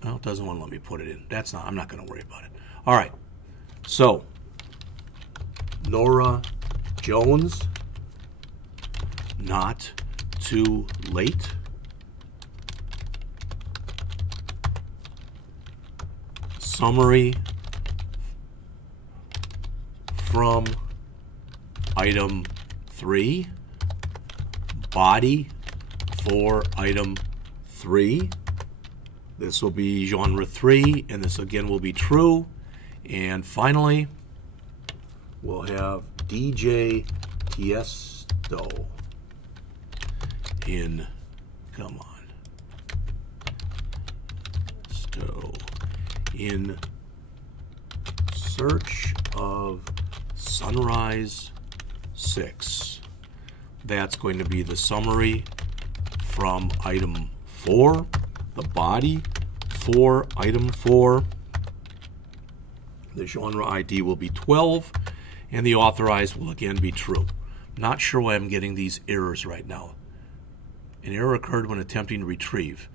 Oh, it doesn't want to let me put it in. That's not, I'm not going to worry about it. All right. So Nora Jones, Not Too Late. Summary from item 3, body for item 3. This will be genre 3, and this again will be true. And finally, we'll have DJ Tiesto in, come on, in search of Sunrise 6. That's going to be the summary from item 4, the body for item 4. The genre ID will be 12, and the authorized will again be true. Not sure why I'm getting these errors right now. An error occurred when attempting to retrieve.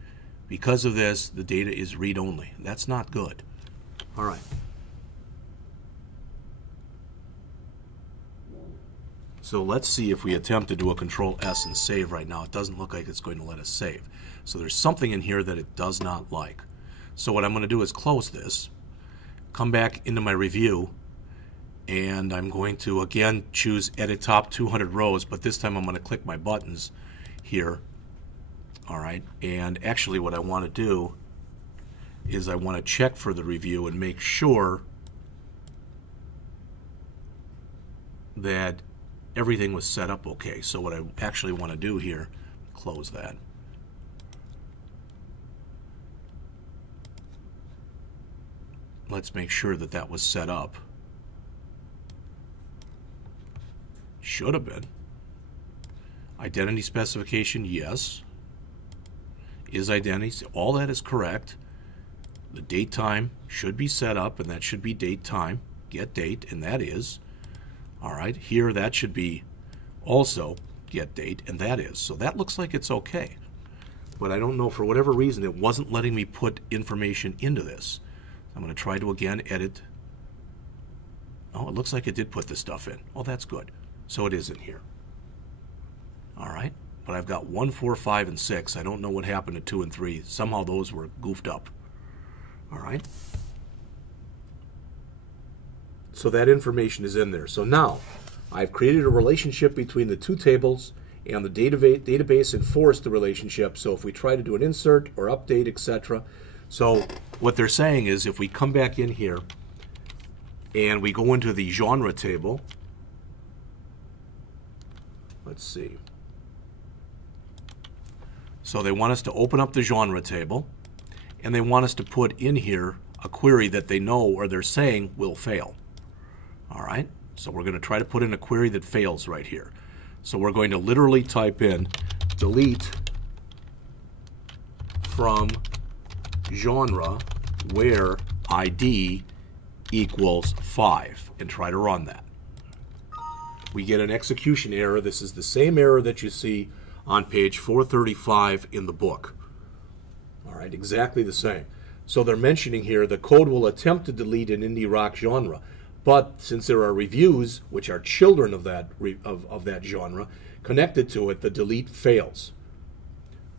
Because of this, the data is read-only. That's not good. All right. So let's see if we attempt to do a Control S and save right now. It doesn't look like it's going to let us save. So there's something in here that it does not like. So what I'm going to do is close this, come back into my review, and I'm going to again choose Edit Top 200 Rows, but this time I'm going to click my buttons here. All right, and actually what I want to do is I want to check for the review and make sure that everything was set up okay. So what I actually want to do here, close that. Let's make sure that that was set up. Should have been. Identity specification, yes. Is identity, all that is correct. The date time should be set up, and that should be date time, get date, and that is. All right, here that should be also get date, and that is. So that looks like it's okay. But I don't know, for whatever reason, it wasn't letting me put information into this. I'm going to try to again edit. Oh, it looks like it did put the stuff in. Oh, that's good. So it is in here. All right. But I've got 1, 4, 5, and 6. I don't know what happened to 2 and 3. Somehow those were goofed up. All right. So that information is in there. So now I've created a relationship between the two tables, and the database enforced the relationship. So if we try to do an insert or update, etc. So what they're saying is if we come back in here and we go into the genre table, let's see. So they want us to open up the genre table, and they want us to put in here a query that they know or they're saying will fail. All right, so we're going to try to put in a query that fails right here. So we're going to literally type in delete from genre where ID equals 5 and try to run that. We get an execution error. This is the same error that you see on page 435 in the book. All right, exactly the same. So they're mentioning here the code will attempt to delete an indie rock genre, but since there are reviews which are children of that genre connected to it, the delete fails.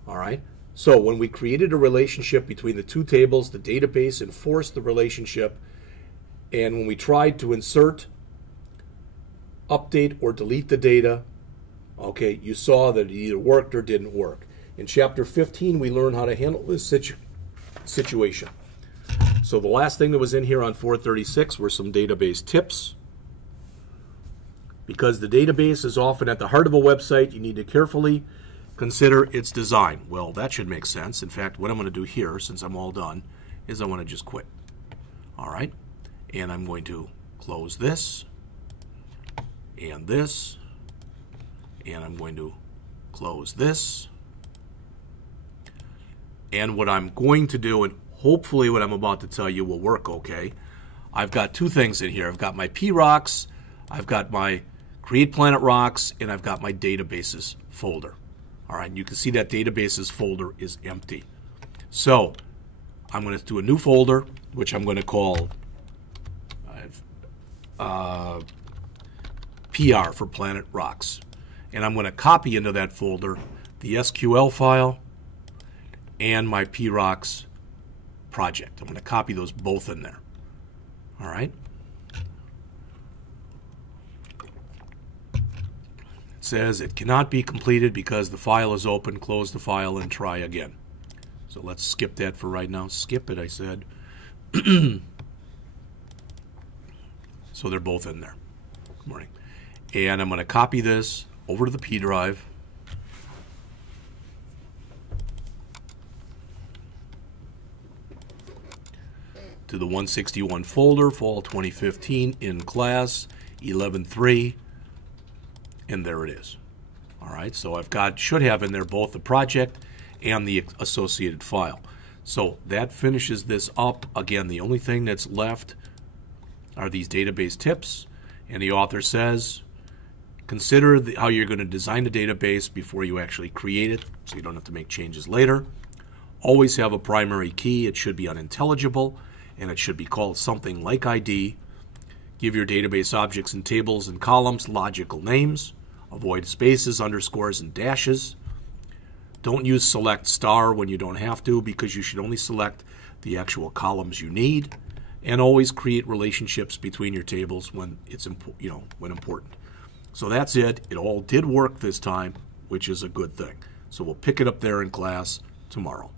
All right. So when we created a relationship between the two tables, the database enforced the relationship, and when we tried to insert, update, or delete the data, okay, you saw that it either worked or didn't work. In Chapter 15, we learned how to handle this situation. So the last thing that was in here on 436 were some database tips. Because the database is often at the heart of a website, you need to carefully consider its design. Well, that should make sense. In fact, what I'm going to do here, since I'm all done, is I want to just quit. All right? And I'm going to close this, and this, and I'm going to close this. And what I'm going to do, and hopefully what I'm about to tell you will work okay, I've got two things in here. I've got my P-Rocks, I've got my Create Planet Rocks, and I've got my Databases folder. All right, you can see that Databases folder is empty. So I'm going to do a new folder, which I'm going to call PR for Planet Rocks. And I'm going to copy into that folder the SQL file and my P-Rocks project. I'm going to copy those both in there. All right. It says it cannot be completed because the file is open. Close the file and try again. So let's skip that for right now. Skip it, I said. So they're both in there. Good morning. And I'm going to copy this over to the P drive. To the 161 folder, Fall 2015, in class, 11.3, and there it is. All right, so should have in there both the project and the associated file. So that finishes this up. Again, the only thing that's left are these database tips, and the author says, consider how you're going to design the database before you actually create it, so you don't have to make changes later. Always have a primary key. It should be unintelligible, and it should be called something like ID. Give your database objects and tables and columns logical names. Avoid spaces, underscores, and dashes. Don't use select star when you don't have to, because you should only select the actual columns you need. And always create relationships between your tables when it's when important. So that's it. It all did work this time, which is a good thing. So we'll pick it up there in class tomorrow.